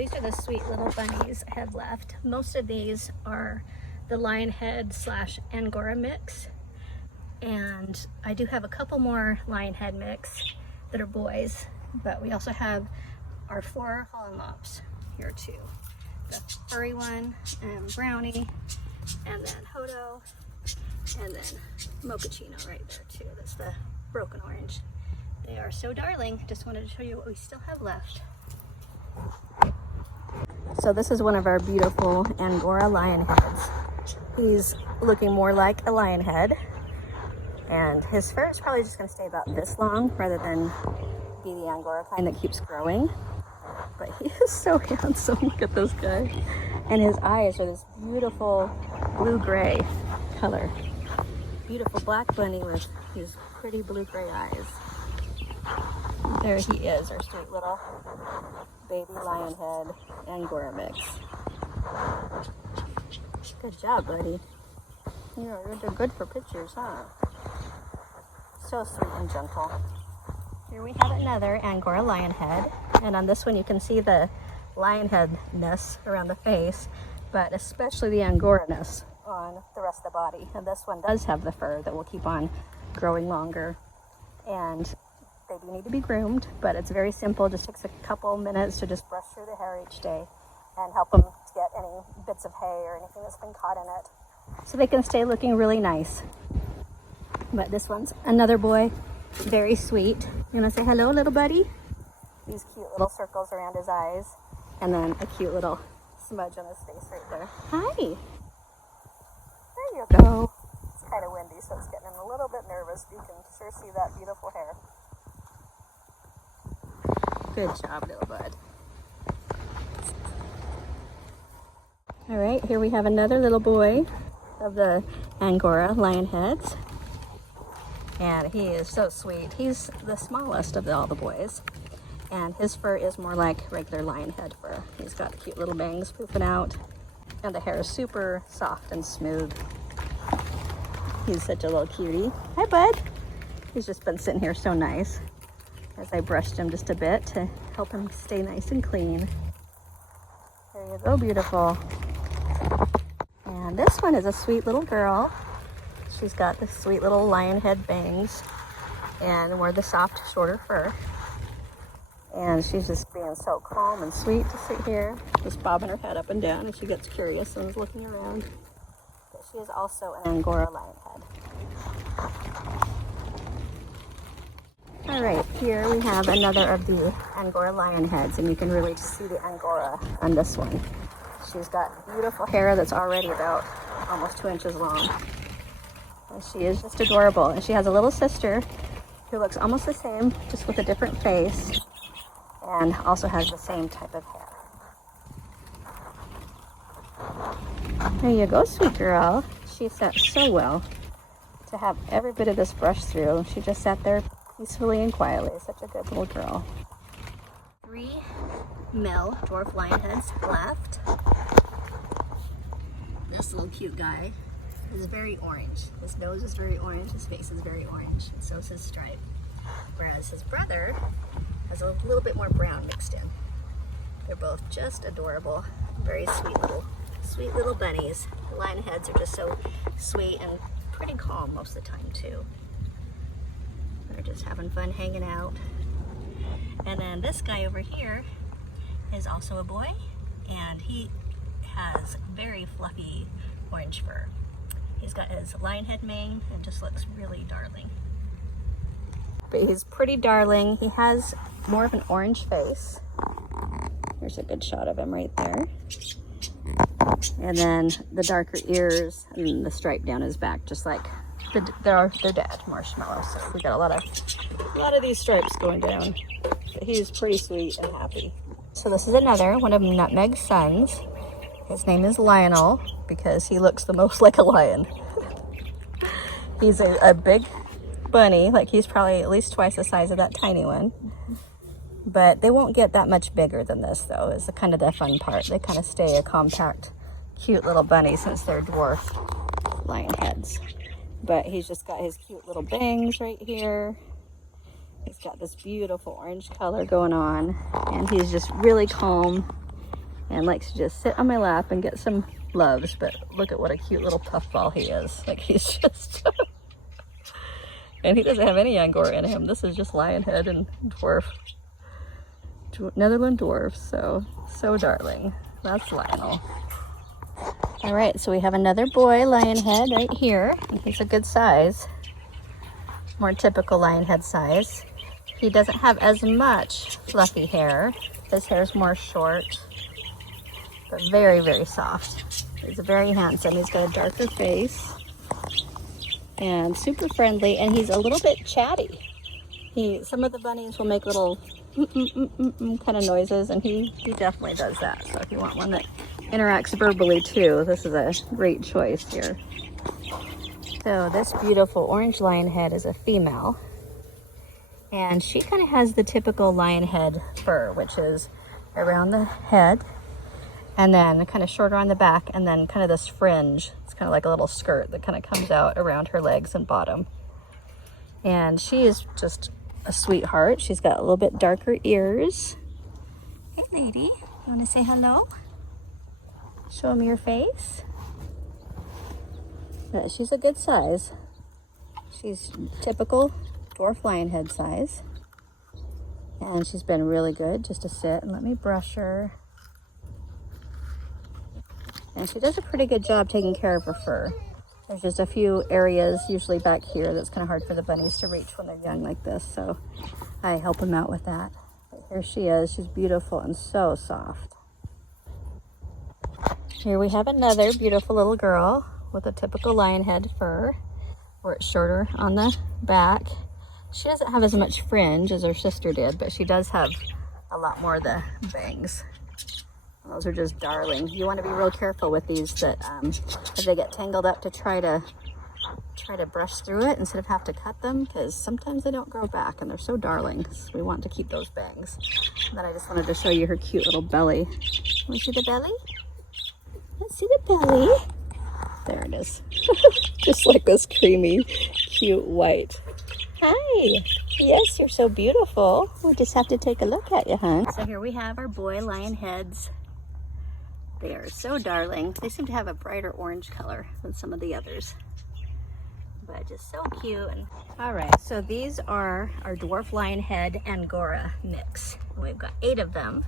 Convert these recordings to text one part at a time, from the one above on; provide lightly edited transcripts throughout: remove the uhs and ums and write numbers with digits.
these are the sweet little bunnies I have left. Most of these are the Lionhead / Angora mix. And I do have a couple more Lionhead mix that are boys, but we also have our 4 Holland Lops here too. The furry one, and Brownie, and then Hodo, and then Mochaccino right there too. That's the broken orange. They are so darling. Just wanted to show you what we still have left. So this is one of our beautiful Angora Lionheads. He's looking more like a lion head, and his fur is probably just going to stay about this long rather than be the Angora kind that keeps growing. But he is so handsome. Look at this guy. And his eyes are this beautiful blue-gray color. Beautiful black bunny with these pretty blue-gray eyes. There he is, our sweet little baby Lionhead Angora mix. Good job, buddy. You're good for pictures, huh? So sweet and gentle. Here we have another Angora Lionhead, and on this one you can see the Lionhead-ness around the face, but especially the Angora-ness on the rest of the body. And this one does have the fur that will keep on growing longer, and they do need to be groomed, but it's very simple. Just takes a couple minutes to just brush through the hair each day and help them to get any bits of hay or anything that's been caught in it, so they can stay looking really nice. But this one's another boy, very sweet. You wanna say hello, little buddy? These cute little circles around his eyes, and then a cute little smudge on his face right there. Hi. There you go. It's kind of windy, so it's getting him a little bit nervous. You can sure see that beautiful hair. Good job, little bud. All right, here we have another little boy of the Angora Lionheads. And he is so sweet. He's the smallest of all the boys. And his fur is more like regular Lionhead fur. He's got cute little bangs poofing out. And the hair is super soft and smooth. He's such a little cutie. Hi, bud. He's just been sitting here so nice as I brushed him just a bit to help him stay nice and clean. There you go, beautiful. And this one is a sweet little girl. She's got the sweet little Lionhead bangs and more the soft, shorter fur. And she's just being so calm and sweet to sit here, just bobbing her head up and down as she gets curious and is looking around. But she is also an Angora Lionhead. All right, here we have another of the Angora Lionheads, and you can really see the Angora on this one. She's got beautiful hair that's already about almost 2 inches long. And she is just adorable. And she has a little sister who looks almost the same, just with a different face, and also has the same type of hair. There you go, sweet girl. She sat so well to have every bit of this brushed through. She just sat there peacefully and quietly. Such a good little girl. 3 male dwarf Lionheads left. This little cute guy is very orange. His nose is very orange, his face is very orange, and so is his stripe. Whereas his brother has a little bit more brown mixed in. They're both just adorable, very sweet little bunnies. The Lionheads are just so sweet and pretty calm most of the time too. They're just having fun hanging out. And then this guy over here is also a boy, and he has very fluffy orange fur. He's got his Lionhead mane and just looks really darling. But he's pretty darling. He has more of an orange face. Here's a good shot of him right there. And then the darker ears and the stripe down his back, just like their dad, Marshmallow. So we got a lot of these stripes going down. But he's pretty sweet and happy. So this is another one of Nutmeg's sons. His name is Lionel because he looks the most like a lion. He's a big bunny, like he's probably at least twice the size of that tiny one. But they won't get that much bigger than this though, is kind of the fun part. They kind of stay a compact, cute little bunny since they're dwarf Lionheads. But he's just got his cute little bangs right here. He's got this beautiful orange color going on, and he's just really calm and likes to just sit on my lap and get some loves. But look at what a cute little puffball he is. Like, he's just and he doesn't have any Angora in him. This is just Lionhead and dwarf, Netherland dwarf. So darling. That's Lionel. All right, so we have another boy Lionhead right here. He's a good size, more typical Lionhead size. He doesn't have as much fluffy hair. His hair's more short, but very, very soft. He's very handsome. He's got a darker face and super friendly, and he's a little bit chatty. Some of the bunnies will make little kind of noises, and he definitely does that. So if you want one that interacts verbally too, this is a great choice here. So this beautiful orange Lionhead is a female, and she kind of has the typical Lionhead fur, which is around the head and then kind of shorter on the back, and then kind of this fringe. It's kind of like a little skirt that kind of comes out around her legs and bottom. And she is just a sweetheart. She's got a little bit darker ears. Hey lady, you want to say hello? Show me your face. Yeah, she's a good size. She's typical dwarf Lionhead size. And she's been really good just to sit and let me brush her. And she does a pretty good job taking care of her fur. There's just a few areas, usually back here, that's kind of hard for the bunnies to reach when they're young like this. So I help them out with that. But here she is. She's beautiful and so soft. Here we have another beautiful little girl with a typical Lionhead fur, where it's shorter on the back. She doesn't have as much fringe as her sister did, but she does have a lot more of the bangs. Those are just darling. You want to be real careful with these, that as they get tangled up, to try to brush through it instead of have to cut them, because sometimes they don't grow back and they're so darling. So we want to keep those bangs. And then I just wanted to show you her cute little belly. Want to see the belly? Let's see the belly. There it is. Just like this creamy, cute white. Hi. Yes, you're so beautiful. We just have to take a look at you, hon. So here we have our boy Lionheads. They are so darling. They seem to have a brighter orange color than some of the others, but just so cute. All right, so these are our dwarf Lionhead Angora mix. We've got 8 of them,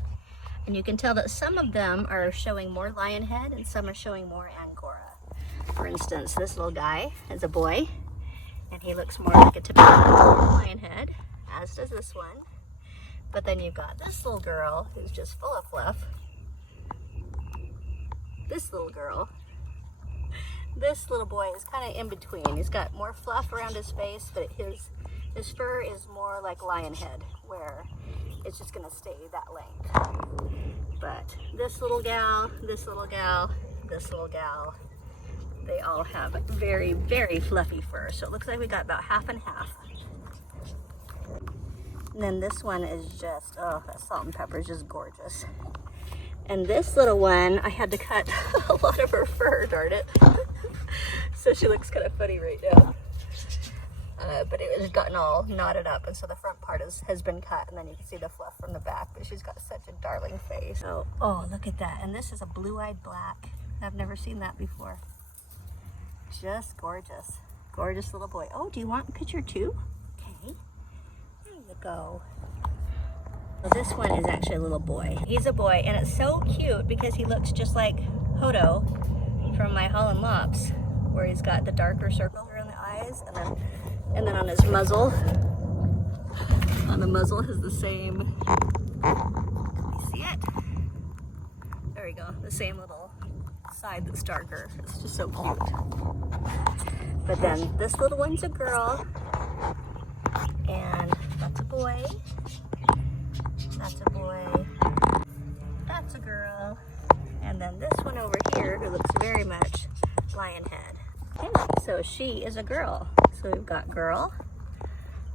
and you can tell that some of them are showing more Lionhead and some are showing more Angora. For instance, this little guy is a boy, and he looks more like a typical Lionhead, as does this one. But then you've got this little girl who's just full of fluff. This little girl. This little boy is kind of in between. He's got more fluff around his face, but his fur is more like Lionhead, where it's just gonna stay that length. But this little gal, this little gal, this little gal, they all have very, very fluffy fur. So it looks like we got about half and half. And then this one is just, oh, that salt and pepper is just gorgeous. And this little one, I had to cut a lot of her fur, darn it. So she looks kind of funny right now. But it has gotten all knotted up, and so the front part has been cut, and then you can see the fluff from the back. But she's got such a darling face. So, oh, look at that. And this is a blue-eyed black. I've never seen that before. Just gorgeous. Gorgeous little boy. Oh, do you want a picture too? Okay. There you go. Well, this one is actually a little boy. He's a boy, and it's so cute because he looks just like Hodo from my Holland Lops, where he's got the darker circles around the eyes, and then on his muzzle, on the muzzle has the same, can we see it? There we go, the same little side that's darker. It's just so cute. But then this little one's a girl, and that's a boy. That's a boy, that's a girl, and then this one over here who looks very much Lionhead. Okay, so she is a girl. So we've got girl,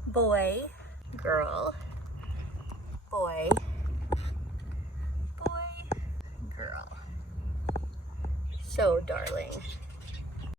boy, girl, boy, boy, girl. So darling.